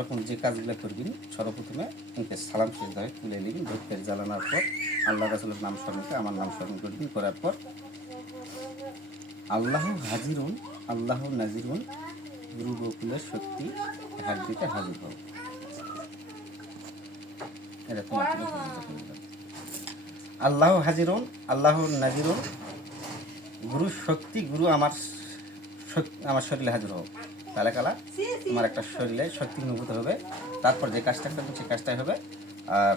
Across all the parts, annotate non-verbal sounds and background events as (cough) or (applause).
যখন যে কাজগুলো করবেন সর্বপ্রথমে তোমাকে সালাম শেষ ধরে তুলে নেবেন ধরতে জ্বালানোর পর আল্লাহ রাসুলের নাম স্মরণ করে, আমার নাম স্মরণ করবেন করার পর আল্লাহ হাজিরুন, আল্লাহ নাজিরুন গুরু গোকুলের শক্তি হাত দিতে হাজির করে দিলাম। আল্লাহ হাজিরুন, আল্লাহ নাজিরুন, গুরু শক্তি, গুরু আমার আমার শরীরে হাজির হোক তাহলে কালা তোমার একটা শরীরে শক্তি অনুভূত হবে। তারপর যে কাজটা করবে সেই কাজটাই হবে। আর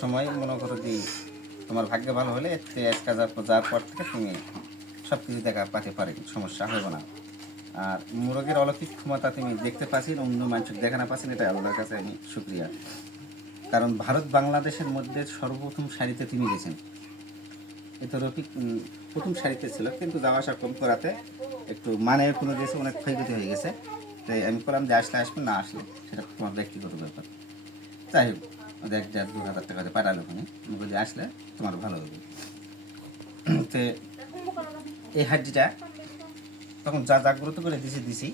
সময় মনে করো যে তোমার ভাগ্য ভালো হলে তেজ কাজ যাওয়ার পর থেকে তুমি সব কিছু দেখা পাতে পারে সমস্যা হবে না। আর মুরগের অলৌকিক ক্ষমতা তুমি দেখতে পাচ্ছেন অন্য মানুষ দেখা না পাচ্ছেন এটা আল্লাহর কাছে আমি শুক্রিয়া। কারণ ভারত বাংলাদেশের মধ্যে সর্বপ্রথম সারিতে তিনি গেছেন। এতো রফিক প্রথম সারিতে ছিল কিন্তু যাওয়া আসা কম করাতে একটু মানের কোনো গেছে অনেক ক্ষয়ক্ষতি হয়ে গেছে। তাই আমি বললাম যে আসলে আসবে, না আসলে সেটা তোমার ব্যক্তিগত ব্যাপার। যাই হোক, ওদের এক দু হাজার টাকা পাঠালো ওখানে আমি বলি আসলে তোমার ভালো হবে। (clears throat) তো এই হাড্ডিটা তখন যা জাগ্রত করে দিছি দিছি।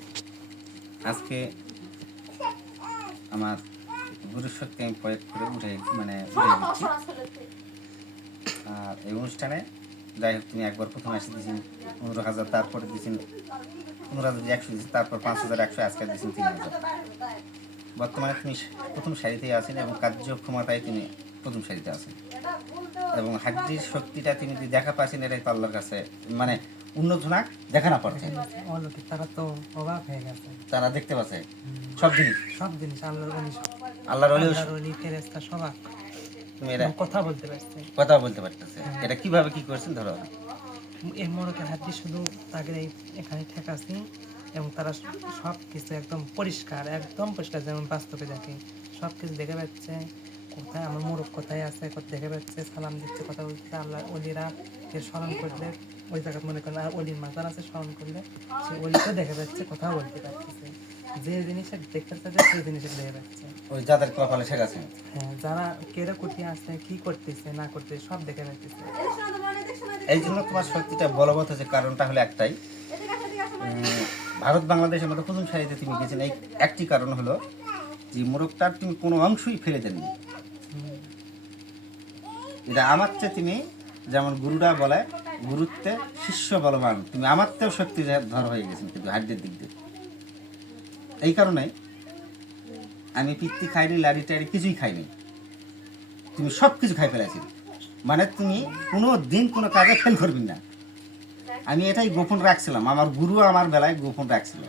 আজকে আমার গুরুর শক্তি আমি প্রয়োগ করে উঠে মানে উঠে দিচ্ছি। আর এই অনুষ্ঠানে যাই হোক তুমি একবার প্রথম এসে দিয়েছেন পনেরো হাজার তারপরে দিয়েছেন পনেরো হাজার একশো দিয়েছেন তারপর পাঁচ হাজার একশো আজকে দিয়েছেন তিন হাজার। বর্তমানে তুমি প্রথম সারিতেই আছেন এবং কার্যক্ষমতায় তুমি প্রথম সারিতে আছেন। এবং হাড্ডির শক্তিটা তিনি যদি দেখা পাচ্ছেন এটাই তো আল্লাহর কাছে মানে উন্নত না দেখা না পারছেন তারা তো অবাক হয়ে গেছে। তারা দেখতে পাচ্ছে। সব জিনিস। সব জিনিস আল্লাহর আল্লাহর আল্লাহর ফেরেস্তা সবাক তুমি এটা কথা বলতে পারছে। কথা বলতে পারতেছে। এটা কীভাবে কি করছেন? ধরো। এই মোড়কের হাত দিয়ে শুধু তাকে এখানে ঠেকাছি এবং তারা সব কিছু একদম পরিষ্কার একদম পরিষ্কার যেমন বাস্তবে দেখে। সব কিছু দেখে পাচ্ছে কোথায় আমার মোরগ কোথায় আছে দেখে পাচ্ছে সালাম দিচ্ছে কথা বলছে আল্লাহ অলিরা কে স্মরণ করলে ওই জায়গা মনে করেন আর অলির মাজার আছে স্মরণ করলে সেই অলিটা দেখে পাচ্ছে কথা বলতে পারতেছে। যে জিনিসটা দেখতে চাচ্ছে সেই জিনিসটা দেখে পাচ্ছে ওই যাদের কপালে শেখাচ্ছেন হ্যাঁ যারা কেরা কোথায় আছে কি করতেছে না করতেছে সব দেখে পাচ্ছে এই জন্য তোমার শক্তিটা বলবৎ হচ্ছে কারণটা হলো একটাই। ভারত বাংলাদেশের মধ্যে প্রথম সারিতে তুমি গেছেন। এই একটি কারণ হলো যে মোরগটার তুমি কোনো অংশই ফেলে দেননি। এটা আমার চেয়ে তুমি যেমন গুরুরা বলে গুরুত্বে শিষ্য বলবান। তুমি আমার চেয়েও শক্তি ধর হয়ে গেছেন কিন্তু হাড্ডির দিক দিয়ে। এই কারণে আমি পিত্তি খাইনি, লাড়ি টাড়ি কিছুই খাইনি। তুমি সব কিছু খাই ফেলেছি। মানে তুমি কোনো দিন কোনো কাজে ফেল করবি না। আমি এটাই গোপন রাখছিলাম, আমার গুরু আমার বেলায় গোপন রাখছিল।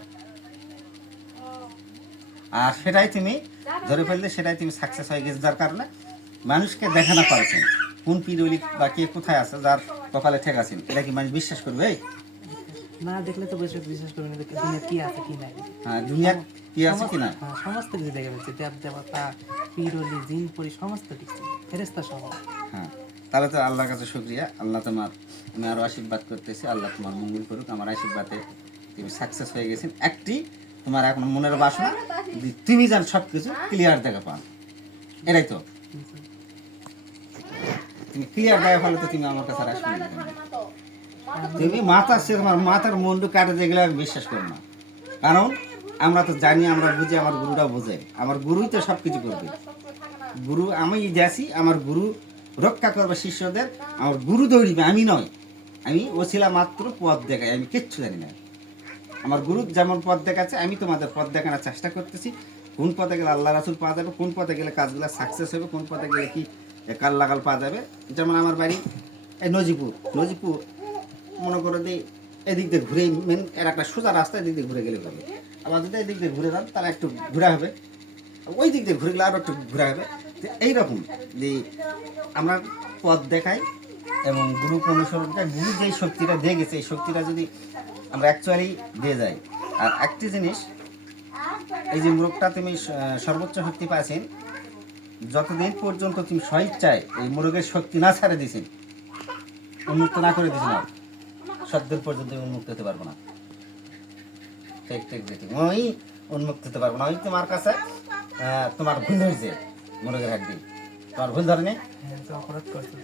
আর সেটাই তুমি ধরে ফেললে, সেটাই তুমি সাকসেস হয়ে গেছে, যার কারণে মানুষকে দেখানো পারছেন কোন পিরলি বা কে কোথায় আছে যার কপালে ঠেক আছেন এটা কি মানুষ বিশ্বাস করবে? না দেখলে তো বসে বিশ্বাস করবে না দুনিয়া কি আছে কি নাই। হ্যাঁ দুনিয়া কি আছে কি না হ্যাঁ, সমস্ত কিছু দেখে পাচ্ছে দেব দেবতা পিরলি জিন পরি সমস্ত কিছু ফেরেস্তা সহ। হ্যাঁ তাহলে তো আল্লাহর কাছে শুক্রিয়া। আল্লাহ তোমার আমি আরও আশীর্বাদ করতেছি। আল্লাহ তোমার মঙ্গল করুক আমার আশীর্বাদে তুমি সাকসেস হয়ে গেছেন। একটি তোমার এখন মনের বাসনা তুমি যেন সব কিছু ক্লিয়ার দেখা পান এটাই তো। তুমি দেখা ফলে তো তুমি আমার কাছে আসবে তুমি মাথা সে তোমার মাথার মুন্ডু কাটে দেখলে আমি বিশ্বাস করি না। কারণ আমরা তো জানি, আমরা বুঝি, আমার গুরুরা বোঝে। আমার গুরুই তো সব কিছু করবে। গুরু আমি যাচ্ছি, আমার গুরু রক্ষা করবে শিষ্যদের। আমার গুরু দৌড়িবে, আমি নয়। আমি ওছিলা মাত্র পথ দেখাই, আমি কিচ্ছু জানি না। আমার গুরু যেমন পথ দেখাচ্ছে, আমি তোমাদের পথ দেখানোর চেষ্টা করতেছি। কোন পথে গেলে আল্লাহ রাসুল পাওয়া যাবে, কোন পথে গেলে কাজগুলো সাকসেস হবে, কোন পথে গেলে কি কাল লাগাল পাওয়া যাবে। যেমন আমার বাড়ি, এই নজিপুর। নজিপুর, মনে করো যে এদিক দিয়ে ঘুরে মেন এর একটা সোজা রাস্তা এদিক দিয়ে ঘুরে গেলে হবে। আবার যদি এদিক দিয়ে ঘুরে যান তারা একটু ঘোরা হবে। ওই দিক দিয়ে ঘুরে গেলে আরও একটু ঘোরা হবে। তো এইরকম যে আমরা পথ দেখাই এবং গুরু অনুসরণ করে গুরু যেই শক্তিটা দিয়ে গেছে। এই শক্তিটা যদি আমরা অ্যাকচুয়ালি দিয়ে যাই। আর একটি জিনিস, এই যে মোরগটা তুমি সর্বোচ্চ শক্তি পাচ্ছেন যতদিন পর্যন্ত তুমি স্বইচ্ছায় এই মোরগের শক্তি না ছাড়ে দিছি উন্মুক্ত না করে দিছি না সদ্যের পর্যন্ত উন্মুক্ত হতে পারব না। ঠিক ঠিক দেখি ওই উন্মুক্ত হতে পারব না। ওই তোমার কাছে তোমার ভুল ধরছে মোরগের হাড্ডি। তোমার ভুল ধরেনি? হ্যাঁ, অপরাধ করছে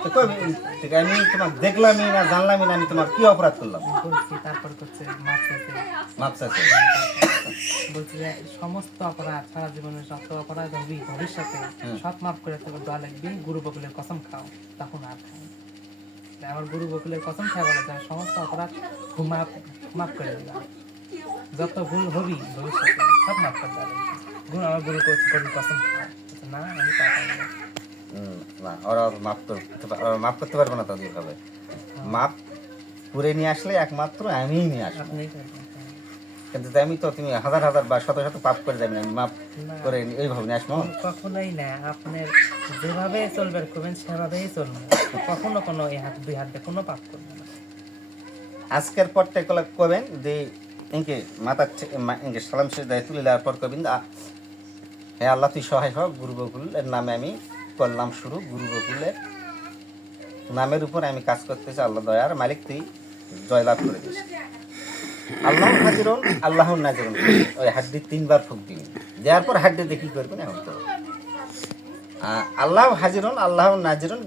আমি তোমার দেখলামই না জানলামই না আমি তোমার কি অপরাধ করলাম? বলছি তারপর করছে চাইছে। মাপ চাইছে। বলছি যে সমস্ত অপরাধ সারা জীবনের যত অপরাধ হবি ভবিষ্যতে হুম। সব মাফ করে তোকে দোয়া লাগবে গুরু বকুলের কসম খাও তখন আর খাও। আমার গুরু বকুলের কসম খাই বলে আমি সমস্ত অপরাধ মাপ মাফ করে দিলাম। যত ভুল হবি ভবিষ্যতে সব মাফ করে দেওয়া লাগবে। গুরু আমার গুরু কসম খাও। না আমি তা না। ওরা মাপ মাপ করতে পারবে না তাদের হবে মাপ করে নিয়ে আসলে একমাত্র আমিই নিয়ে আসব। করবেন হ্যাঁ। কিন্তু আমি তো তুমি হাজার হাজার বা শত শত পাপ করে যাবেন আমি মাপ করে এইভাবে নিয়ে আসব। কখনোই না আপনার যেভাবে চলবে করবেন সেভাবেই চলবে। কখনো কোনো এই হাত দুই হাত কোনো পাপ না। আজকের পরটা কলা কবেন যে ইনকে মাতার ইনকে সালাম শেষ দায় তুলে দেওয়ার পর কবেন হে আল্লাহ তুই সহায় হোক গুরু বকুলের নামে আমি করলাম শুরু, গুরু বকুলের নামের উপর আমি কাজ করতেছি আল্লাহ দয়ার মালিক তুই জয়লাভ করে দিস। আল্লাহ হাজিরন আল্লাহ নাজিরন। ওই হাড্ডি তিনবার ফুক দিন দেওয়ার পর হাড্ডি দিয়ে কি করবেন এখন তো? আল্লাহ হাজিরন আল্লাহ নাজিরন।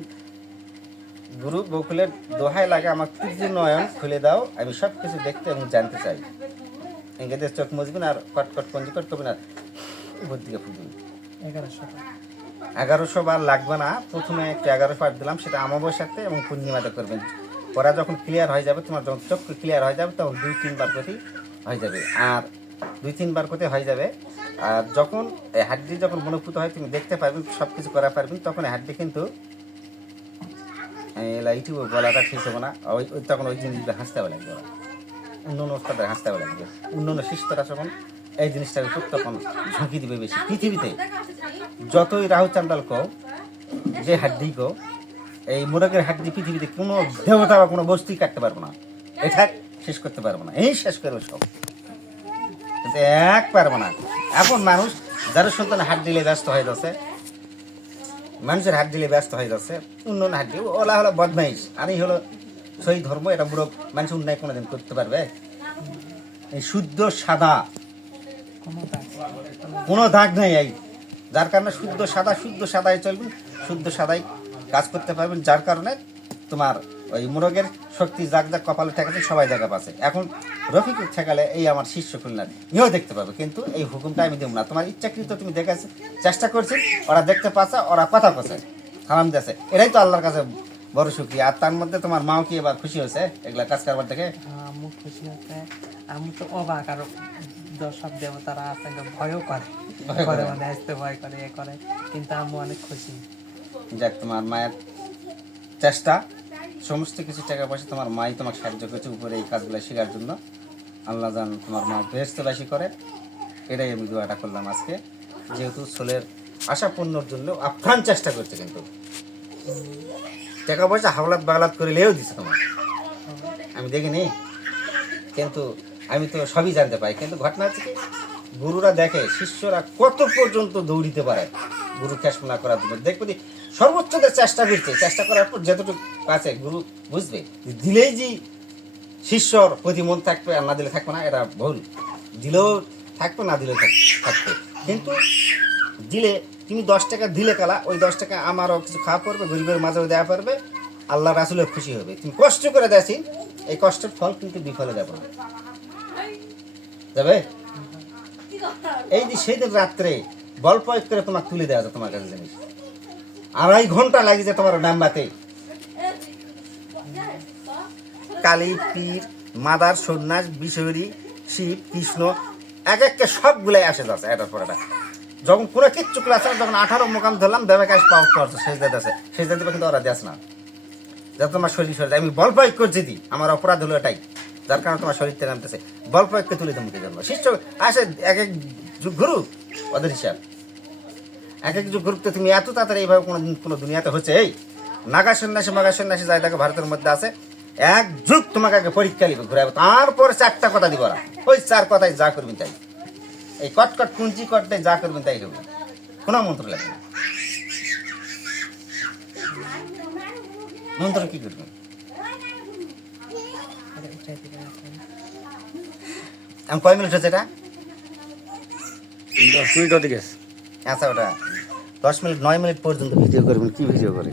গুরু বকুলের দোহাই লাগে আমার তৃতীয় নয়ন খুলে দাও। আমি সব কিছু দেখতে এবং জানতে চাই। এঙ্গেদের চোখ মুজবেন আর কটকট পঞ্জিকট করবেন আর দিকে ফুটবেন এগারোশো এগারোশো বার লাগবে না। প্রথমে একটু এগারো বার দিলাম, সেটা আমাবস্যাতে এবং পূর্ণিমাতে করবেন। পরে যখন ক্লিয়ার হয়ে যাবে, তোমার যখন চোখ ক্লিয়ার হয়ে যাবে, তখন দুই তিনবার করতেই হয়ে যাবে। আর দুই তিনবার করতে হয়ে যাবে। আর যখন হাড্ডি যখন মনোভূত হয়, তুমি দেখতে পারবেন সব কিছু করা পারবেন তখন হাড্ডি কিন্তু লাইটু গলাটা ঠিক হবে না। ওই তখন ওই জিনিসগুলো হাসতে হবে লাগবে। অন্য ওস্তাদের হাসতে হবে লাগবে। অন্য শিষ্টরা যখন এই জিনিসটাকে তখন ঝুঁকি দিবে বেশি। পৃথিবীতে যতই রাহু চান্ডাল কও, যে হাড্ডি কও, এই মোরগের হাড্ডি পৃথিবীতে কোনো দেবতা বা কোনো বস্তুই কাটতে পারব না। এটা শেষ করতে পারব না। এই শেষ করব সব। এক পারব না। এখন মানুষ, যার সন্তান হাত দিলে ব্যস্ত হয়ে যাচ্ছে, মানুষের হাত দিলে ব্যস্ত হয়ে যাচ্ছে, উন্নয়ন হাত দিয়ে ওলা হলো বদমাইশ। আর এই হলো সেই ধর্ম, এটা বুড়ো মানুষ উন্নয়ন কোনোদিন করতে পারবে? এই শুদ্ধ সাদা। কোনো দাগ নেই এই। যার কারণে শুদ্ধ সাদা শুদ্ধ সাদাই চলবেন শুদ্ধ সাদাই কাজ করতে পারবেন যার কারণে তোমার ওই মোরগের শক্তি যাক যাক কপালে ঠেকাতে সবাই জায়গা পাচ্ছে। এখন রফিক ঠেকালে এই আমার শিষ্য খুলনার ইও দেখতে পাবে কিন্তু এই হুকুমটা আমি দেবো না। তোমার ইচ্ছাকৃত তুমি দেখে চেষ্টা করছি ওরা দেখতে পাচ্ছে ওরা কথা পাচ্ছে সালাম দিয়েছে। এটাই তো আল্লাহর কাছে বড় সুখী। আর তার মধ্যে তোমার মাও কি এবার খুশি হয়েছে? এগুলা কাজ কারবার দেখে? হ্যাঁ, খুশি হচ্ছে আমি তো অবাক আর সব দেবতারা একদম ভয়ও করে। করে। মধ্যে আসতে ভয় করে এ করে। কিন্তু আম্মু অনেক খুশি। যাক তোমার মায়ের চেষ্টা। সমস্ত কিছু টাকা পয়সা তোমার মাই তোমাকে সাহায্য করেছে উপরে এই কাজগুলো শেখার জন্য। আল্লাহ জান তোমার মা বেহস্ত বেহস্তবাসী করে। এটাই আমি দোয়াটা করলাম আজকে। যেহেতু ছোলের আশা পূর্ণর জন্য আপ্রাণ চেষ্টা করছে কিন্তু। টাকা পয়সা হাওলাত বাগলাত করে লেও দিছে তোমার। আমি দেখিনি। কিন্তু আমি তো সবই জানতে পাই কিন্তু ঘটনা হচ্ছে গুরুরা দেখে, শিষ্যরা কত পর্যন্ত দৌড়িতে পারে। গুরু খেসমনা করার জন্য। দেখবে সর্বোচ্চ চেষ্টা করছে চেষ্টা করার পর যতটুকু আছে, গুরু বুঝবে দিলেই যে শিষ্যর প্রতি মন থাকবে আর না দিলে থাকবে না, এটা ভুল। দিলেও থাকবে, না থাক- থাকবে। কিন্তু দিলে, তুমি দশ টাকা দিলে কালা, ওই দশ টাকা আমারও কিছু খাওয়া পড়বে, গরিবের মাঝেও দেওয়া পারবে আল্লাহ রাসুলের খুশি হবে। তুমি কষ্ট করে দেছি এই কষ্টের ফল কিন্তু বিফলে যাবে না। যাবে? এই যে সেদিন রাত্রে বল প্রয়োগ করে তোমার তুলে দেওয়া যায় তোমার কাছে জিনিস। আড়াই ঘণ্টা লাগে যে তোমার নাম্বাতে কালী পীর মাদার সন্ন্যাস বিশ্বরী শিব কৃষ্ণ এক একটা সবগুলাই আসে যাচ্ছে এটার পর এটা। যখন কোনো কিচ্ছু ক্লাস আছে যখন আঠারো মোকাম ধরলাম দেবে কাজ পাওয়া করছে সেই দাদ আছে। সেই দাদি কিন্তু ওরা দেশ না। যাতে তোমার শরীর শরীর আমি বল প্রয়োগ করছি দি আমার অপরাধ হলো এটাই। যার কারণে তোমার শরীরতে নামতেছে। বল প্রয়োগকে তুলে দেবো জন্য শিষ্য আসে, এক এক যুগ ঘুরু ওদের হিসাব। এক এক যুগ ঘুরতে তুমি এত তাড়াতাড়ি এইভাবে কোনো দিন কোনো দুনিয়াতে হচ্ছে? এই, নাগা সন্ন্যাসী, মাগা সন্ন্যাসী যাই দেখো, ভারতের মধ্যে আছে। এক যুগ তোমাকে আগে পরীক্ষা নিবে ঘুরাবে। তারপর চারটা কথা দিব ওরা। ওই চার কথায় যা করবেন তাই। এই কটকট কুঞ্চি কটতে যা করবেন তাই হবে। কোনো মন্ত্র লাগবে না। মন্ত্র কি করবেন? আমি কয় মিনিট হচ্ছে এটা? দশ মিনিট ওদিকে আচ্ছা ওটা দশ মিনিট নয় মিনিট পর্যন্ত ভিডিও করবেন কি ভিডিও করে?